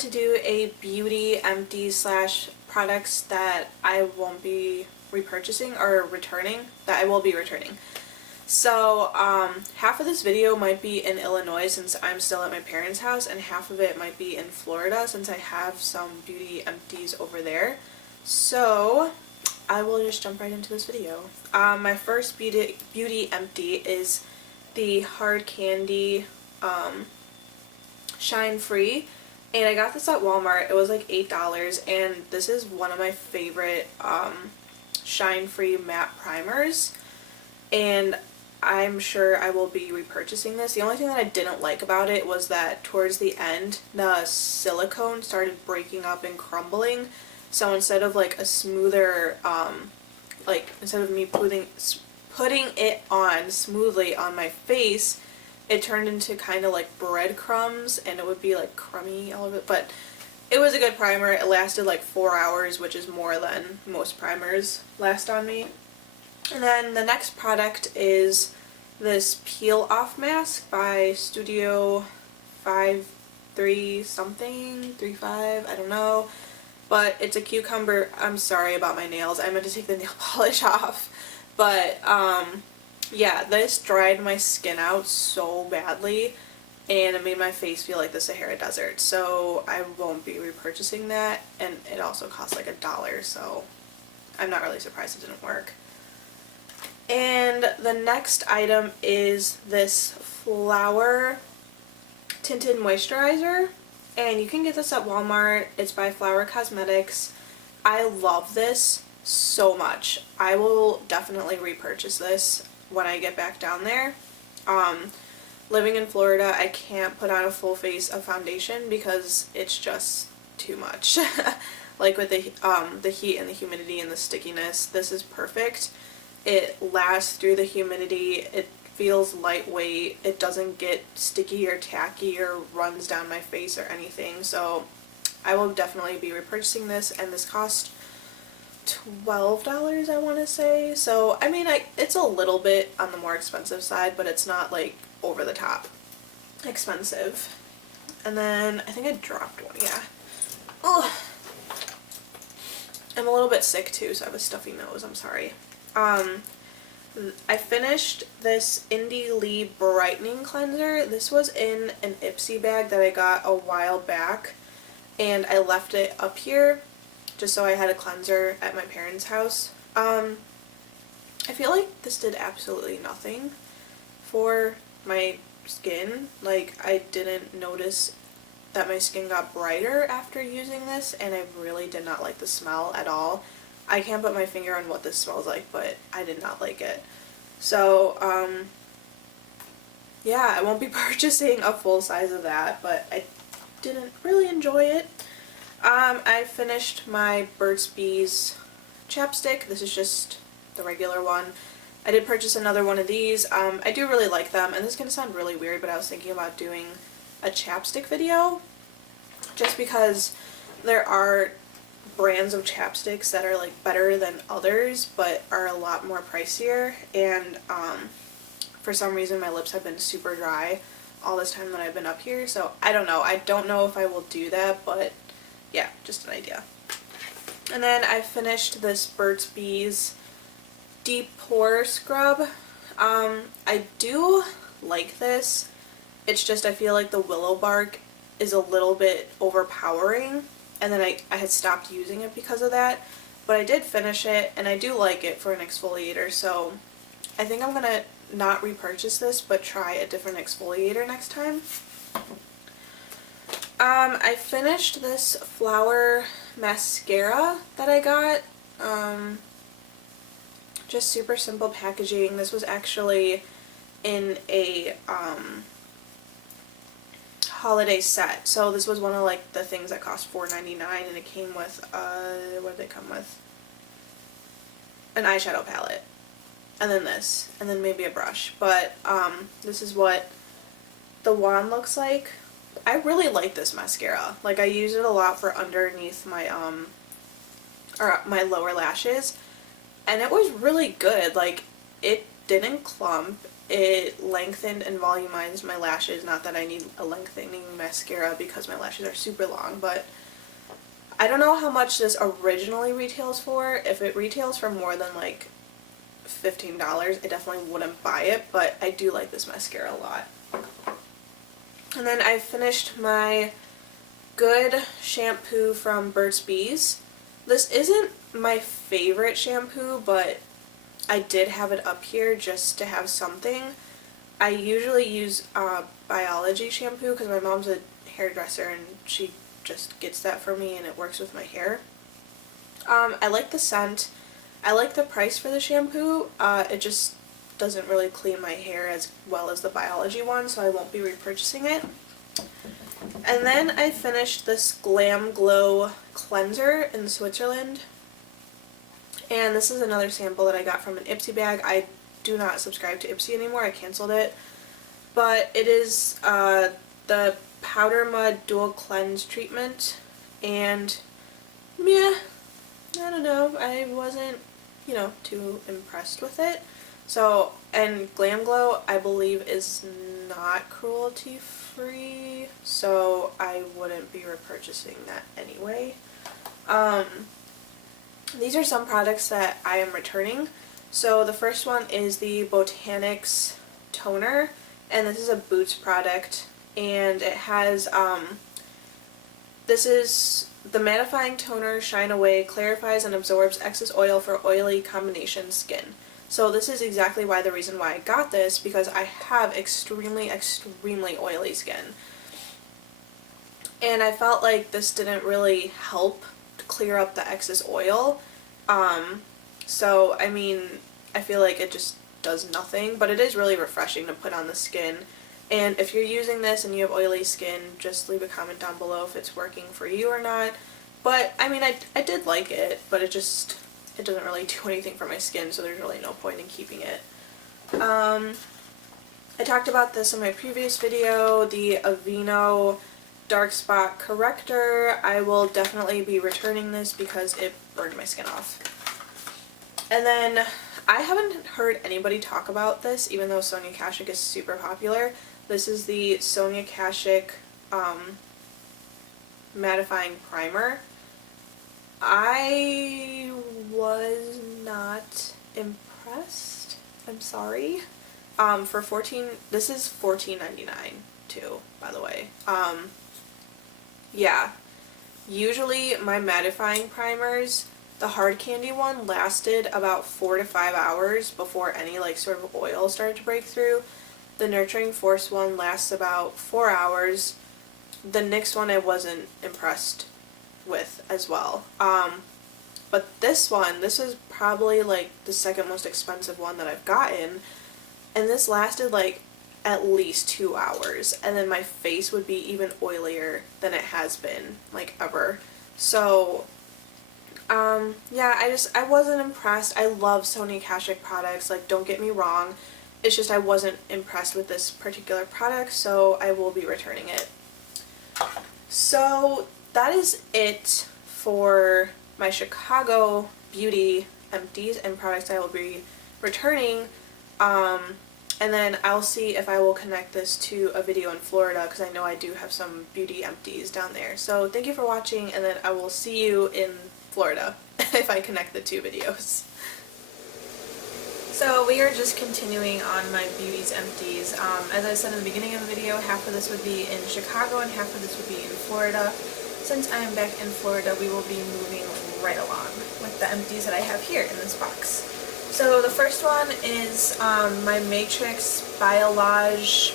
To do a beauty empty slash products that I won't be repurchasing or returning, that I will be returning. So half of this video might be in Illinois since I'm still at my parents' house, and half of it might be in Florida since I have some beauty empties over there. So I will just jump right into this video. My first beauty empty is the Hard Candy Shine Free. And I got this at Walmart. It was like $8, and this is one of my favorite Shine Free matte primers, and I'm sure I will be repurchasing this. The only thing that I didn't like about it was that towards the end the silicone started breaking up and crumbling, so instead of like a smoother instead of me putting it on smoothly on my face, it turned into kind of like breadcrumbs, and it would be like crummy all of it. But it was a good primer. It lasted like 4 hours, which is more than most primers last on me. And then the next product is this peel off mask by Studio 53 something, 35, I don't know. But it's a cucumber. I'm sorry about my nails. I meant to take the nail polish off. But yeah, this dried my skin out so badly, and it made my face feel like the Sahara Desert, so I won't be repurchasing that, and it also cost like $1, so I'm not really surprised it didn't work. And the next item is this Flower Tinted Moisturizer, and you can get this at Walmart. It's by Flower Cosmetics. I love this so much. I will definitely repurchase this when I get back down there. Living in Florida, I can't put on a full face of foundation because it's just too much. Like with the heat and the humidity and the stickiness, this is perfect. It lasts through the humidity. It feels lightweight. It doesn't get sticky or tacky or runs down my face or anything. So I will definitely be repurchasing this, and this cost $12, I want to say. So I mean, it's a little bit on the more expensive side, but it's not like over the top expensive. And then I think I dropped one. Yeah. Oh, I'm a little bit sick too, so I have a stuffy nose. I'm sorry. I finished this Indie Lee brightening cleanser. This was in an Ipsy bag that I got a while back, and I left it up here just so I had a cleanser at my parents' house. I feel like this did absolutely nothing for my skin. Like, I didn't notice that my skin got brighter after using this, and I really did not like the smell at all. I can't put my finger on what this smells like, but I did not like it. So, yeah, I won't be purchasing a full size of that, but I didn't really enjoy it. I finished my Burt's Bees chapstick. This is just the regular one. I did purchase another one of these. I do really like them, and this is going to sound really weird, but I was thinking about doing a chapstick video just because there are brands of chapsticks that are like better than others but are a lot more pricier, and for some reason my lips have been super dry all this time that I've been up here, so I don't know. I don't know if I will do that, but yeah, just an idea. And then I finished this Burt's Bees Deep Pore Scrub. I do like this. It's just I feel like the willow bark is a little bit overpowering, and then I had stopped using it because of that. But I did finish it, and I do like it for an exfoliator, so I think I'm going to not repurchase this, but try a different exfoliator next time. I finished this Flower mascara that I got. Just super simple packaging. This was actually in a holiday set, so this was one of like the things that cost $4.99, and it came with what did it come with? An eyeshadow palette, and then this, and then maybe a brush. But this is what the wand looks like. I really like this mascara. Like, I use it a lot for underneath my my lower lashes, and it was really good. Like, it didn't clump, it lengthened and volumized my lashes. Not that I need a lengthening mascara because my lashes are super long, but I don't know how much this originally retails for. If it retails for more than like $15, I definitely wouldn't buy it, but I do like this mascara a lot. And then I finished my Good shampoo from Burt's Bees. This isn't my favorite shampoo, but I did have it up here just to have something. I usually use Biology shampoo because my mom's a hairdresser and she just gets that for me and it works with my hair. I like the scent. I like the price for the shampoo. It just doesn't really clean my hair as well as the Biology one, so I won't be repurchasing it. And then I finished this Glam Glow cleanser in Switzerland. And this is another sample that I got from an Ipsy bag. I do not subscribe to Ipsy anymore. I canceled it. But it is the Powder Mud Dual Cleanse Treatment. And, yeah, I don't know. I wasn't, too impressed with it. So, and Glam Glow, I believe, is not cruelty free, so I wouldn't be repurchasing that anyway. These are some products that I am returning. So the first one is the Botanics toner, and this is a Boots product, and it has this is the mattifying toner, shine away, clarifies and absorbs excess oil for oily combination skin. So this is exactly the reason why I got this, because I have extremely oily skin. And I felt like this didn't really help to clear up the excess oil. So, I mean, I feel like it just does nothing, but it is really refreshing to put on the skin. And if you're using this and you have oily skin, just leave a comment down below if it's working for you or not. But, I mean, I did like it, but it doesn't really do anything for my skin, so there's really no point in keeping it. I talked about this in my previous video, the Aveeno Dark Spot Corrector. I will definitely be returning this because it burned my skin off. And then, I haven't heard anybody talk about this, even though Sonia Kashuk is super popular. This is the Sonia Kashuk Mattifying Primer. I was not impressed. I'm sorry. This is $14.99 too, by the way. Yeah. Usually my mattifying primers, the hard candy one lasted about 4 to 5 hours before any sort of oil started to break through. The Nurturing Force one lasts about 4 hours. The NYX one I wasn't impressed with as well. But this is probably the second most expensive one that I've gotten, and this lasted at least 2 hours, and then my face would be even oilier than it has been ever. So yeah, I wasn't impressed. I love Sonia Kashuk products, don't get me wrong. It's just I wasn't impressed with this particular product, so I will be returning it. So that is it for my Chicago beauty empties and products I will be returning. And then I'll see if I will connect this to a video in Florida, because I know I do have some beauty empties down there. So thank you for watching, and then I will see you in Florida if I connect the two videos. So we are just continuing on my beauties empties. As I said in the beginning of the video, half of this would be in Chicago and half of this would be in Florida. Since I am back in Florida, we will be moving right along with the empties that I have here in this box. So the first one is my Matrix Biolage?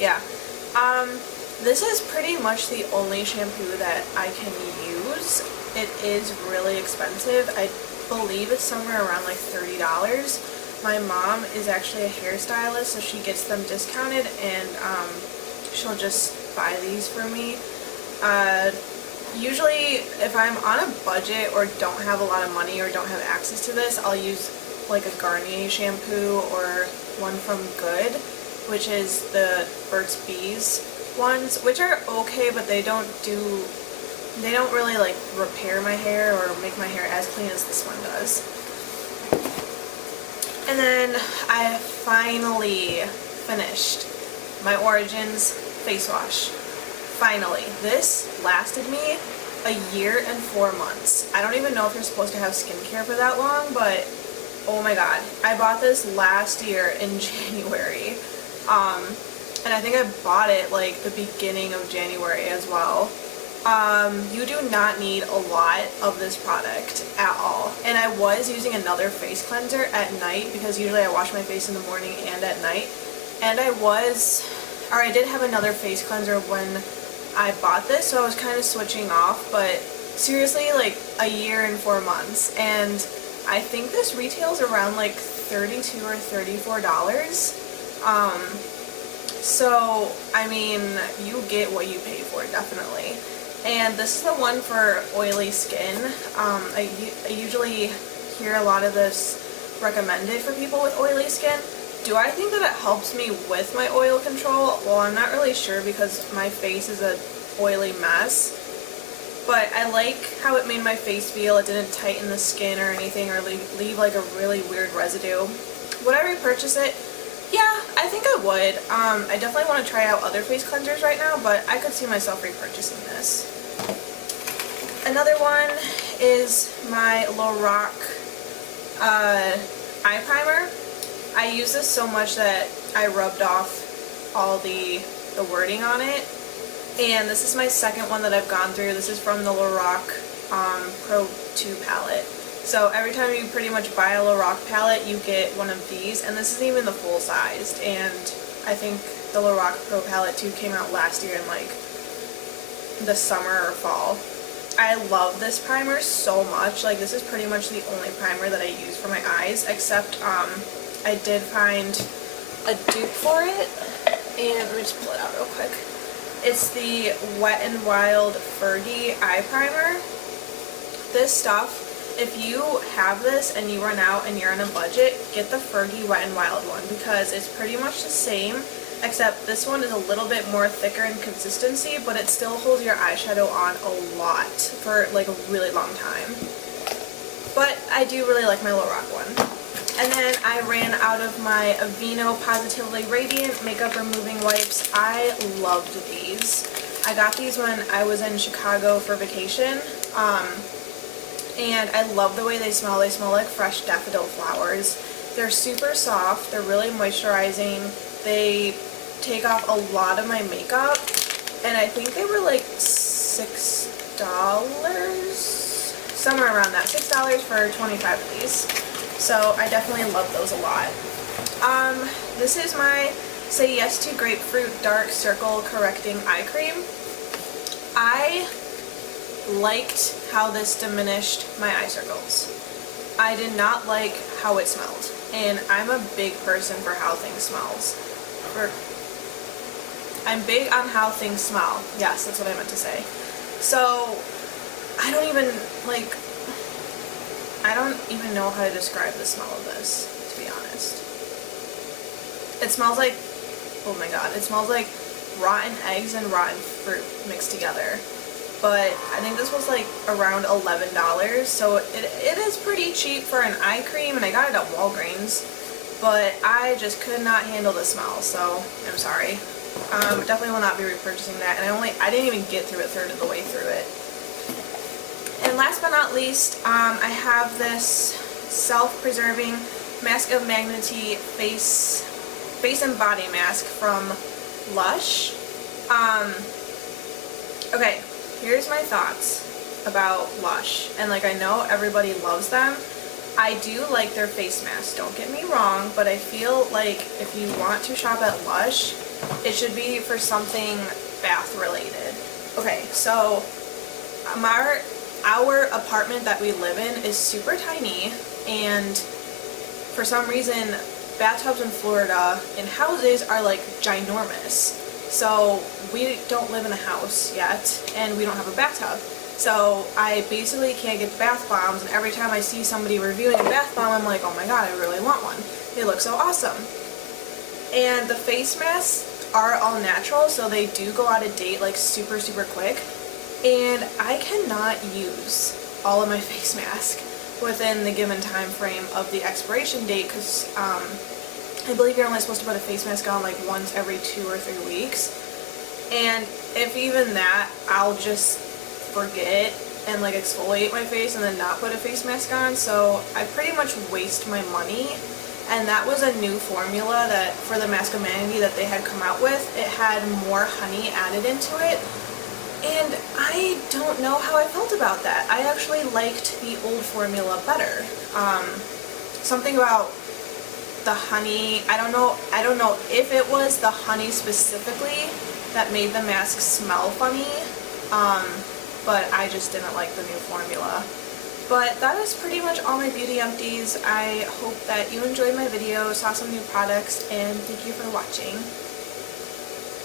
Yeah. This is pretty much the only shampoo that I can use. It is really expensive. I believe it's somewhere around $30. My mom is actually a hairstylist, so she gets them discounted, and she'll just buy these for me. Usually, if I'm on a budget or don't have a lot of money or don't have access to this, I'll use a Garnier shampoo or one from Good, which is the Burt's Bees ones, which are okay, but they don't really repair my hair or make my hair as clean as this one does. And then I finally finished my Origins face wash. Finally. This lasted me a year and 4 months. I don't even know if you're supposed to have skincare for that long, but oh my god. I bought this last year in January. And I think I bought it like the beginning of January as well. You do not need a lot of this product at all. And I was using another face cleanser at night because usually I wash my face in the morning and at night. And I did have another face cleanser when I bought this, so I was kind of switching off, but seriously, like a year and 4 months. And I think this retails around like $32 or $34. So, I mean, you get what you pay for, definitely. And this is the one for oily skin. I usually hear a lot of this recommended for people with oily skin. Do I think that it helps me with my oil control? Well, I'm not really sure because my face is an oily mess. But I like how it made my face feel. It didn't tighten the skin or anything or leave like a really weird residue. Would I repurchase it? Yeah, I think I would. I definitely want to try out other face cleansers right now, but I could see myself repurchasing this. Another one is my Lorac eye primer. I use this so much that I rubbed off all the wording on it. And this is my second one that I've gone through. This is from the Lorac Pro 2 palette. So every time you pretty much buy a Lorac palette, you get one of these. And this isn't even the full sized. And I think the Lorac Pro palette 2 came out last year in like the summer or fall. I love this primer so much. Like, this is pretty much the only primer that I use for my eyes, except I did find a dupe for it, and let me just pull it out real quick. It's the Wet n Wild Fergie Eye Primer. This stuff, if you have this and you run out and you're on a budget, get the Fergie Wet n Wild one because it's pretty much the same, except this one is a little bit more thicker in consistency, but it still holds your eyeshadow on a lot for like a really long time. But I do really like my Lorac one. And then I ran out of my Aveeno Positively Radiant Makeup Removing Wipes. I loved these. I got these when I was in Chicago for vacation. And I love the way they smell. They smell like fresh daffodil flowers. They're super soft. They're really moisturizing. They take off a lot of my makeup. And I think they were like $6. Somewhere around that. $6 for 25 of these. So I definitely love those a lot. This is my Say Yes to Grapefruit Dark Circle Correcting Eye Cream. I liked how this diminished my eye circles. I did not like how it smelled. And I'm a big person for how things smells. I'm big on how things smell. Yes, that's what I meant to say. So I don't even know how to describe the smell of this, to be honest. It smells like, oh my god, it smells like rotten eggs and rotten fruit mixed together. But I think this was like around $11, so it is pretty cheap for an eye cream, and I got it at Walgreens. But I just could not handle the smell, so I'm sorry. Definitely will not be repurchasing that, and I didn't even get through a third of the way through it. And last but not least, I have this self-preserving Mask of Magnety face and body mask from Lush. Okay, here's my thoughts about Lush. And like, I know everybody loves them. I do like their face masks, don't get me wrong, but I feel like if you want to shop at Lush, it should be for something bath related. Okay, so our apartment that we live in is super tiny, and for some reason bathtubs in Florida in houses are like ginormous. So we don't live in a house yet, and we don't have a bathtub. So I basically can't get bath bombs, and every time I see somebody reviewing a bath bomb, I'm like, oh my god, I really want one. They look so awesome. And the face masks are all natural, so they do go out of date like super quick. And I cannot use all of my face mask. within the given time frame of the expiration date, because I believe you're only supposed to put a face mask on like once every 2 or 3 weeks. And if even that, I'll just forget and like exfoliate my face and then not put a face mask on, so I pretty much waste my money. And that was a new formula that for the Mask of Mandy that they had come out with. It had more honey added into it, and I don't know how I felt about that. I actually liked the old formula better. Something about the honey, I don't know if it was the honey specifically that made the mask smell funny, but I just didn't like the new formula. But that is pretty much all my beauty empties. I hope that you enjoyed my video, saw some new products, and thank you for watching.